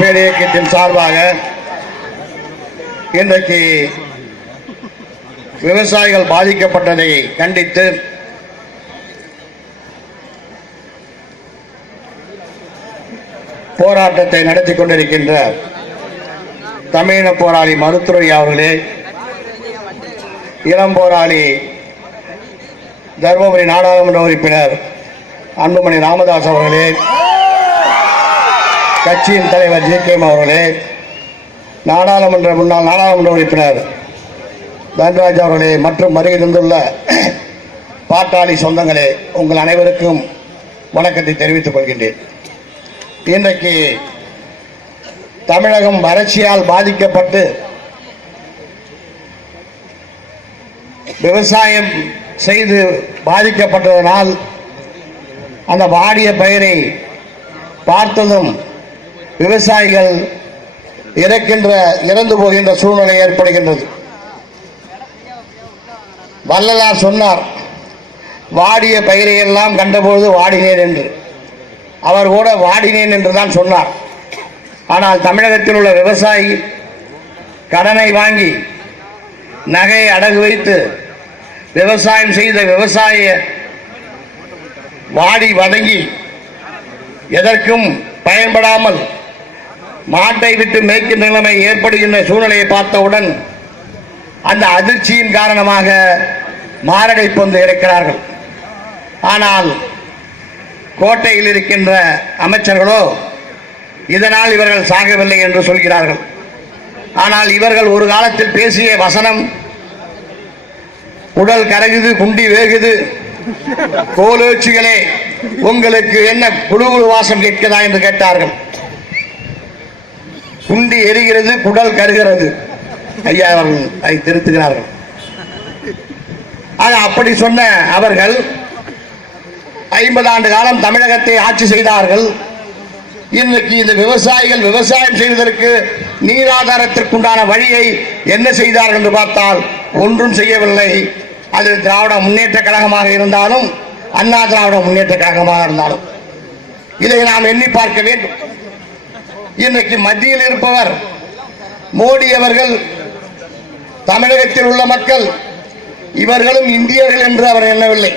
பேரியக்கத்தின் சார்பாக இன்றைக்கு விவசாயிகள் பாதிக்கப்பட்டதை கண்டித்து போராட்டத்தை நடத்தி கொண்டிருக்கின்ற தமிழின போராளி மருத்துவரை அவர்களே இளம் போராளி தருமபுரி நாடாளுமன்ற உறுப்பினர் அன்புமணி ராமதாஸ் அவர்களே கட்சியின் தலைவர் ஜி கே அவர்களே நாடாளுமன்ற முன்னாள் நாடாளுமன்ற உறுப்பினர் தன்ராஜ் அவர்களே மற்றும் வருகை தந்துள்ள பாட்டாளி சொந்தங்களே உங்கள் அனைவருக்கும் வணக்கத்தை தெரிவித்துக் கொள்கின்றேன். இன்றைக்கு தமிழகம் வறட்சியால் பாதிக்கப்பட்டு விவசாயம் செய்து பாதிக்கப்பட்டதனால் அந்த வாடிய பயிரை பார்த்ததும் விவசாயிகள் இறக்கின்ற இறந்து போகின்ற சூழ்நிலை ஏற்படுகின்றது. வள்ளலார் சொன்னார் வாடிய பயிரை எல்லாம் கண்டபொழுது வாடினேன் என்று. அவர் கூட வாடினேன் என்று தான் சொன்னார். ஆனால் தமிழகத்தில் உள்ள விவசாயி கடனை வாங்கி நகையை அடகு வைத்து விவசாயம் செய்த விவசாய வாடி வதங்கி எதற்கும் பயன்படாமல் மாட்டை விட்டு மேய்க்கும் நிலைமை ஏற்படுகின்ற சூழ்நிலையை பார்த்தவுடன் அந்த அதிர்ச்சியின் காரணமாக மாரடைப்பு வந்து இருக்கிறார்கள். ஆனால் கோட்டையில் இருக்கின்ற அமைச்சர்களோ இதனால் இவர்கள் சாகவில்லை என்று சொல்கிறார்கள். ஆனால் இவர்கள் ஒரு காலத்தில் பேசிய வசனம் உடல் கரகுது குண்டி வேகுது. கோலோச்சிகளே உங்களுக்கு என்ன குழு குழு வாசம் கேட்கிறதா என்று கேட்டார்கள். குண்டி எரிகிறது குடல் கருகிறது. ஐயா அவர்கள் அதை திருத்துகிறார்கள். ஆக அப்படி சொன்ன அவர்கள் ஐம்பது ஆண்டு காலம் தமிழகத்தை ஆட்சி செய்தார்கள். இன்றைக்கு இந்த விவசாயிகள் விவசாயம் செய்வதற்கு நீராதாரத்திற்குண்டான வழியை என்ன செய்தார்கள் என்று பார்த்தால் ஒன்றும் செய்யவில்லை. அது திராவிட முன்னேற்ற கழகமாக இருந்தாலும் அண்ணா திராவிட முன்னேற்ற கழகமாக இருந்தாலும். இதை நாம் எண்ணி பார்க்க வேண்டும். இன்றைக்கு மத்தியில் இருப்பவர் மோடி அவர்கள் தமிழகத்தில் உள்ள மக்கள் இவர்களும் இந்தியர்கள் என்று அவர் எண்ணவில்லை.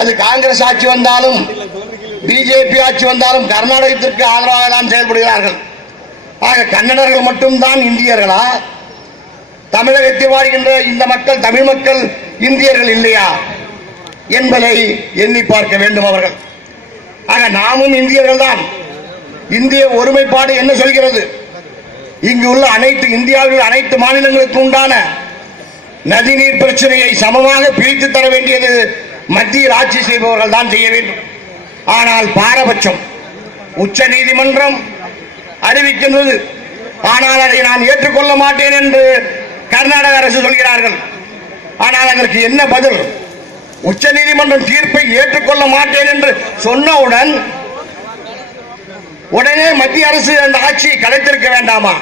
அது காங்கிரஸ் ஆட்சி வந்தாலும் பிஜேபி ஆட்சி வந்தாலும் கர்நாடகத்திற்கு ஆதரவாக தான் செயல்படுகிறார்கள். ஆக கன்னடர்கள் மட்டும்தான் இந்தியர்களா? தமிழகத்தில் வாழ்கின்ற இந்த மக்கள் தமிழ் மக்கள் இந்தியர்கள் இல்லையா? என்பதை எண்ணி பார்க்க வேண்டும் அவர்கள். ஆக நாமும் இந்தியர்கள் தான் இந்திய ஒருமைப்பாடு என்ன சொல்கிறது? இங்கு உள்ள அனைத்து இந்தியாவில் அனைத்து மாநிலங்களுக்கு உண்டான நதிநீர் பிரச்சனையை சமமாக பிரித்து தர வேண்டியது மத்தியில் ஆட்சி செய்பவர்கள் தான் செய்ய வேண்டும். ஆனால் பாரபட்சம் உச்ச நீதிமன்றம் அறிவிக்கின்றது. ஆனால் அதை நான் ஏற்றுக்கொள்ள மாட்டேன் என்று கர்நாடக அரசு சொல்கிறார்கள். ஆனால் அதற்கு என்ன பதில்? உச்ச நீதிமன்றம் தீர்ப்பை ஏற்றுக்கொள்ள மாட்டேன் என்று சொன்னவுடன் உடனே மத்திய அரசு அந்த ஆட்சியை கலைத்திருக்க வேண்டாமா?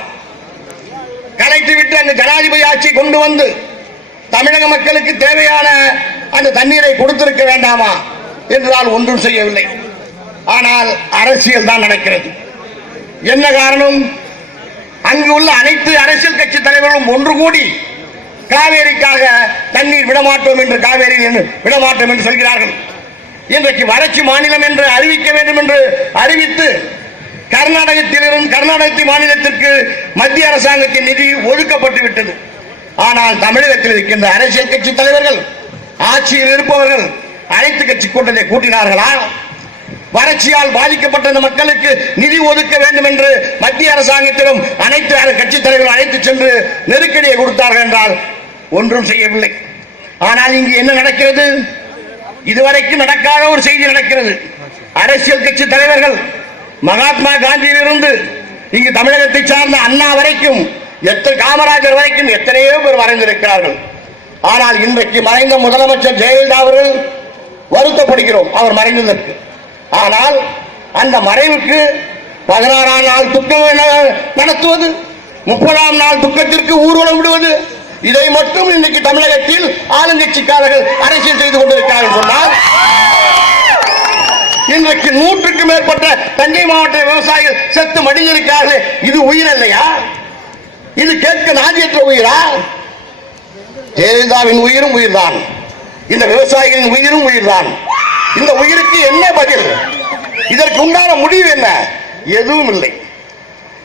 கலைத்து விட்டு அந்த ஜனாதிபதி ஆட்சி கொண்டு வந்து தமிழக மக்களுக்கு தேவையான அந்த தண்ணீரை கொடுத்திருக்க வேண்டாமா? என்றால் ஒன்றும் செய்யவில்லை. ஆனால் அரசியல் தான் நடக்கிறது. என்ன காரணம்? அங்கு உள்ள அனைத்து அரசியல் கட்சி தலைவர்களும் ஒன்று கூடி காவேரிக்காக தண்ணீர் விடமாட்டோம் என்று காவேரி விடமாட்டோம் என்று சொல்கிறார்கள். இன்றைக்கு வறட்சி மாநிலம் என்று அறிவிக்க வேண்டும் என்று அறிவித்து கர்நாடகத்திலிருந்து கர்நாடக மாநிலத்திற்கு மத்திய அரசாங்கத்தின் நிதி ஒதுக்கப்பட்டு விட்டது. ஆனால் தமிழகத்தில் இருக்கின்ற அரசியல் கட்சி தலைவர்கள் ஆட்சியில் இருப்பவர்கள் அனைத்து கட்சி கூட்டத்தை கூட்டினார்களா? வறட்சியால் பாதிக்கப்பட்ட இந்த மக்களுக்கு நிதி ஒதுக்க வேண்டும் என்று மத்திய அரசாங்கத்திலும் அனைத்து கட்சி தலைவர்கள் அழைத்து சென்று நெருக்கடியை கொடுத்தார்கள் என்றால் ஒன்றும் செய்யவில்லை. ஆனால் இங்கு என்ன நடக்கிறது? இதுவரைக்கும் நடக்காத ஒரு செய்தி நடக்கிறது. அரசியல் கட்சி தலைவர்கள் மகாத்மா காந்தியிலிருந்து இங்கு தமிழகத்தை சார்ந்த அண்ணா வரைக்கும் எத்தனை காமராஜர் வரைக்கும் எத்தனையோ பேர் மறைந்திருக்கிறார்கள். ஆனால் இன்றைக்கு மறைந்த முதலமைச்சர் ஜெயலலிதா அவர்கள் வருத்தப்படுகிறோம் அவர் மறைந்ததற்கு. ஆனால் அந்த மறைவுக்கு பதினாறாம் நாள் துக்கம் நடத்துவது முப்பதாம் நாள் துக்கத்திற்கு ஊர்வலம் விடுவது இதை மட்டும் இன்னைக்கு தமிழகத்தில் ஆளுங்கட்சிக்காரர்கள் அரசியல் செய்து கொண்டிருக்கிறார்கள் சொன்னால் இன்றைக்கு நூற்றுக்கு மேற்பட்ட தஞ்சை மாவட்ட விவசாயிகள் செத்து மடிஞ்சிருக்கார்களே இது உயிர் இல்லையா இது கேட்க நாதியற்ற உயிரா? ஜெயலலிதாவின் உயிரும் உயிர்தான். இந்த விவசாயிகளின் உயிரும் உயிர்தான். இந்த உயிருக்கு என்ன பதில்? இதற்கு உண்டான முடிவு என்ன? எதுவும் இல்லை.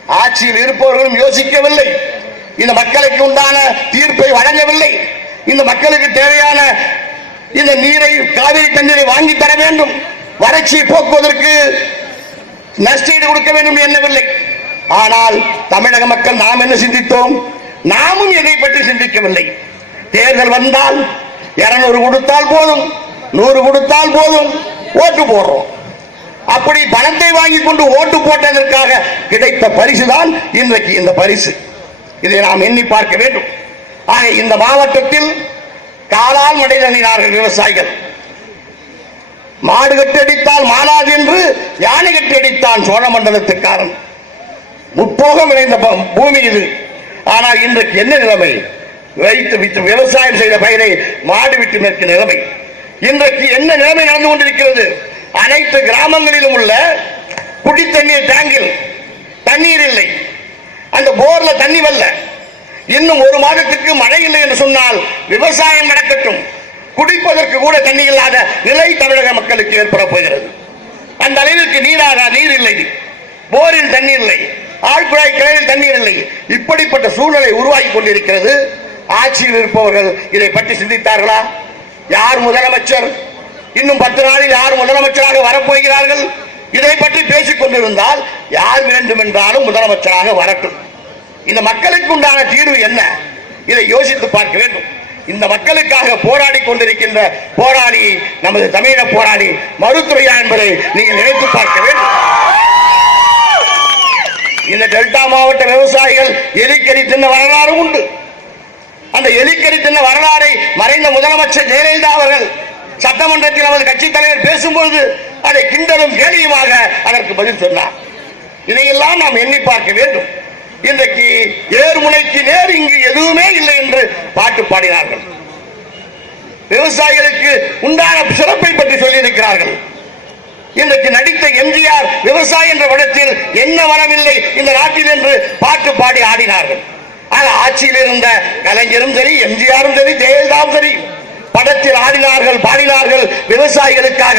ஆட்சியில் இருப்பவர்களும் யோசிக்கவில்லை. இந்த மக்களுக்கு உண்டான தீர்ப்பை வழங்கவில்லை. இந்த மக்களுக்கு தேவையான இந்த நீரை காவிரி தண்ணீரை வாங்கி தர வேண்டும். வறட்சியை போக்குவதற்கு நஷ்டீடு கொடுக்க வேண்டும் எண்ணவில்லை. ஆனால் தமிழக மக்கள் நாம் என்ன சிந்தித்தோம்? நாமும் எதை பற்றி சிந்திக்கவில்லை. தேர்தல் வந்தால் இருநூறு கொடுத்தால் போதும் நூறு கொடுத்தால் போதும் ஓட்டு போடுறோம். அப்படி பணத்தை வாங்கி கொண்டு ஓட்டு போட்டதற்காக கிடைத்த பரிசு தான் இன்றைக்கு இந்த பரிசு. இதை நாம் எண்ணி பார்க்க வேண்டும். ஆக இந்த மாவட்டத்தில் காலால் மடை தள்ளினார்கள் விவசாயிகள். மாடு கட்டடித்தால் மாறாது என்று யானை கட்டடித்தான் சோழ மண்டலத்துக்காரன். முப்போகம் விளைந்த பூமி இது. ஆனால் இன்றைக்கு என்ன நிலைமை? வைத்து வித்து விவசாயம் செய்த பயிரை மாடு விட்டு நிற்கும் நிலைமை. இன்றைக்கு என்ன நிலைமை நடந்து கொண்டிருக்கிறது? அனைத்து கிராமங்களிலும் உள்ள குடி தண்ணீர் டேங்கில் தண்ணீர் இல்லை. அந்த போர்ல தண்ணி வரல. இன்னும் ஒரு மாதத்துக்கு மழை இல்லை என்று சொன்னால் விவசாயம் நடக்கட்டும். குடிப்பதற்கு கூட தண்ணி இல்லாத நிலை தமிழக மக்களுக்கு ஏற்பட போகிறது. அந்த அளவிற்கு நீராக நீர் இல்லை. போரில் தண்ணீர் இல்லை. ஆழ்குழாய் கிழையில் தண்ணீர் இல்லை. இப்படிப்பட்ட சூழ்நிலை உருவாகி கொண்டிருக்கிறது. ஆட்சியில் இருப்பவர்கள் இதை பற்றி சிந்தித்தார்களா? யார் முதலமைச்சர்? இன்னும் பத்து நாளில் யார் முதலமைச்சராக வரப்போகிறார்கள்? இதை பற்றி பேசிக் கொண்டிருந்தால் யார் வேண்டுமென்றாலும் முதலமைச்சராக வரட்டும். இந்த மக்களுக்கு உண்டான தீர்வு என்ன? இதை யோசித்து பார்க்க வேண்டும். இந்த மக்களுக்காக போராடி கொண்டிருக்கின்ற போராளி நமது தமிழக போராளி மருத்துவையா என்பதை நீங்கள் நினைத்து பார்க்க வேண்டும். இந்த டெல்டா மாவட்ட விவசாயிகள் எலிக்கறி தின்ன வரலாறு உண்டு. அந்த எலிக்கறி தின்ன வரலாறை மறைந்த முதலமைச்சர் ஜெயலலிதா அவர்கள் சட்டமன்றத்தில் நமது கட்சி தலைவர் பேசும்போது அதை கிண்டலும் கேலியுமாக அதற்கு பதில் சொன்னார். இதையெல்லாம் நாம் எண்ணி பார்க்க வேண்டும். இன்றைக்கு ஏர்முனைக்கு நேர் இங்கு எதுவுமே இல்லை என்று பாட்டு பாடினார்கள். விவசாயிகளுக்கு உண்டான சிறப்பை பற்றி சொல்லியிருக்கிறார்கள். இன்றைக்கு நடித்த எம்ஜிஆர் விவசாயி என்ற படத்தில் என்ன வரவில்லை இந்த நாட்டில் என்று பாட்டு பாடி ஆடினார்கள். ஆனால் ஆட்சியில் இருந்த கலைஞரும் சரி எம்ஜிஆரும் சரி ஜெயலலிதாவும் சரி படத்தில் ஆடினார்கள் பாடினார்கள் விவசாயிகளுக்காக.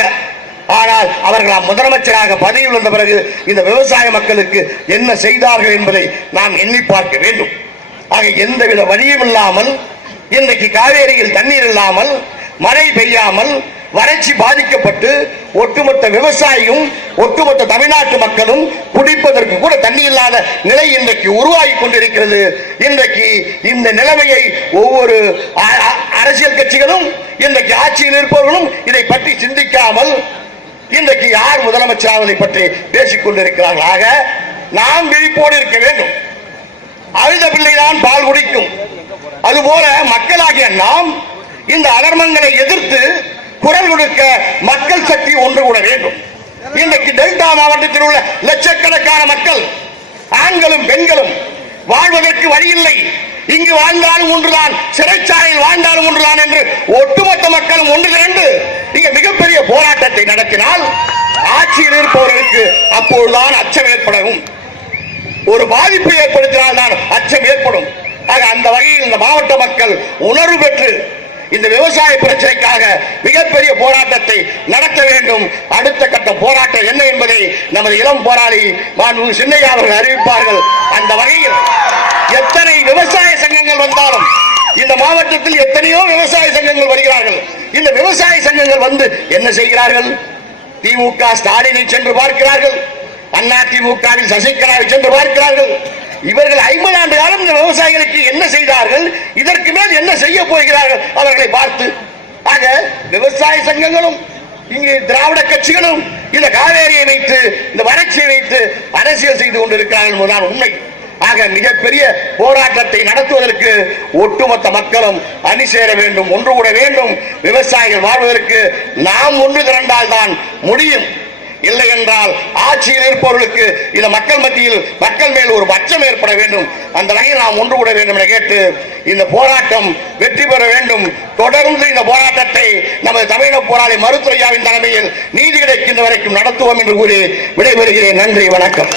ஆனால் அவர்கள் முதலமைச்சராக பதவியில் வந்த பிறகு இந்த விவசாய மக்களுக்கு என்ன செய்தார்கள் என்பதை நாம் எண்ணி பார்க்க வேண்டும். ஆக எந்தவித வழியும் இல்லாமல் இன்றைக்கு காவேரியில் தண்ணீர் இல்லாமல் மழை பெய்யாமல் வறட்சி பாதிக்கப்பட்டு ஒட்டுமொத்த விவசாயியும் ஒட்டுமொத்த தமிழ்நாட்டு மக்களும் குடிப்பதற்கு கூட தண்ணி இல்லாத நிலை இன்றைக்கு உருவாகி கொண்டிருக்கிறது. இன்றைக்கு இந்த நிலைமையை ஒவ்வொரு அ- அ- அரசியல் கட்சிகளும் இன்றைக்கு ஆட்சியில் இருப்பவர்களும் இதை பற்றி சிந்திக்காமல் இன்றைக்கு யார் முதலமைச்சராவதை பற்றி பேசிக் கொண்டிருக்கிறார்கள். ஆக நாம் விழிப்போடு இருக்க வேண்டும். அழுத பிள்ளைதான் பால் குடிக்கும். அதுபோல மக்களாகிய நாம் இந்த அலர்மங்களை எதிர்த்து குரல் கொடுக்க மக்கள் சக்தி ஒன்று கூட வேண்டும். இன்றைக்கு டெல்டா மாவட்டத்தில் உள்ள லட்சக்கணக்கான மக்கள் ஆண்களும் பெண்களும் வாழ்வதற்கு வழி இல்லை இங்கு வாழ்ந்தாலும் ஒன்றுதான் சிறைச்சாலையில் வாழ்ந்தாலும் ஒன்றுதான் என்று ஒட்டுமொத்த மக்களும் ஒன்று திரண்டு நீங்க மிகப்பெரிய போராட்டத்தை நடத்தினால் ஆட்சியில் இருப்பவர்களுக்கு அப்பொழுதுதான் அச்சம் ஏற்படும். ஒரு பாதிப்பு ஏற்படுத்தினால் தான் அச்சம் ஏற்படும். ஆக அந்த வகையில் இந்த மாவட்ட மக்கள் உணர்வு பெற்று இந்த விவசாய பிரச்சனைக்காக மிகப்பெரிய போராட்டத்தை நடத்த வேண்டும். அடுத்த கட்ட போராட்டம் என்ன என்பதை நமது இளம் போராளி மாண்பு சின்னையா அவர்கள் அறிவிப்பார்கள். அந்த வகையில் எத்தனை விவசாய சங்கங்கள் வந்தாலும் இந்த மாவட்டத்தில் எத்தனையோ விவசாய சங்கங்கள் வருகிறார்கள். இந்த விவசாய சங்கங்கள் வந்து என்ன செய்கிறார்கள்? திமுக ஸ்டாலினை சென்று பார்க்கிறார்கள். அண்ணா திமுகவில் சசிகலாவை சென்று பார்க்கிறார்கள். இவர்கள் ஐம்பது ஆண்டு காலம் இந்த விவசாயிகளுக்கு என்ன செய்தார்கள்? இதற்கு மேல் என்ன செய்ய போகிறார்கள்? அவர்களை பார்த்து. ஆக விவசாய சங்கங்களும் இங்கு திராவிட கட்சிகளும் இந்த காவேரியை வைத்து இந்த வறட்சியை வைத்து அரசியல் செய்து கொண்டிருக்கிறார்கள் என்பதுதான் உண்மை. ஆக மிகப்பெரிய போராட்டத்தை நடத்துவதற்கு ஒட்டுமொத்த மக்களும் அணி சேர வேண்டும் ஒன்று கூட வேண்டும். விவசாயிகள் வாழ்வதற்கு நாம் ஒன்று திரண்டால் தான் முடியும். இல்லை என்றால் ஆட்சியில் இருப்பவர்களுக்கு இந்த மக்கள் மத்தியில் மக்கள் மேல் ஒரு பட்சம் ஏற்பட வேண்டும். அந்த வகையில் நாம் ஒன்று கூட வேண்டும் என கேட்டு இந்த போராட்டம் வெற்றி பெற வேண்டும். தொடர்ந்து இந்த போராட்டத்தை நமது தமிழக போராளி மருத்துவையாவின் தலைமையில் நீதி கிடைக்கின்ற வரைக்கும் நடத்துவோம் என்று கூறி விடைபெறுகிறேன். நன்றி வணக்கம்.